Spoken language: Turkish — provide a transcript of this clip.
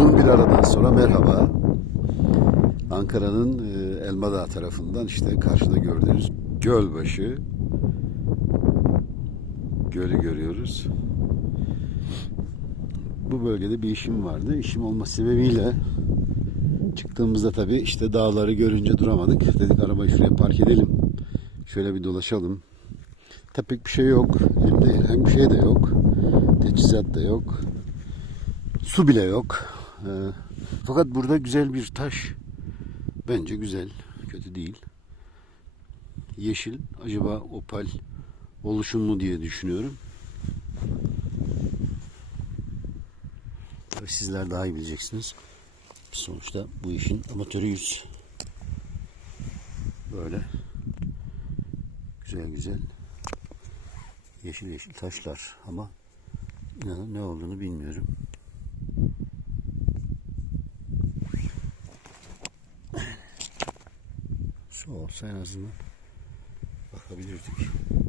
Uzun bir aradan sonra merhaba. Ankara'nın e, Elmadağ tarafından işte karşıda gördüğünüz Gölbaşı. Gölü görüyoruz. Bu bölgede bir işim vardı. İşim olması sebebiyle çıktığımızda tabii işte dağları görünce duramadık. Dedik arabayı şuraya park edelim. Şöyle bir dolaşalım. Tabii bir şey yok. Elimde hem bir şey de yok. Teçhizat da yok. Su bile yok. Ee, fakat burada güzel bir taş. Bence güzel. Kötü değil. Yeşil. Acaba opal oluşum mu diye düşünüyorum. Sizler daha iyi bileceksiniz. Sonuçta bu işin amatörüyüz. Böyle güzel güzel yeşil yeşil taşlar ama ne olduğunu bilmiyorum. Su olsa en azından bakabilirdik.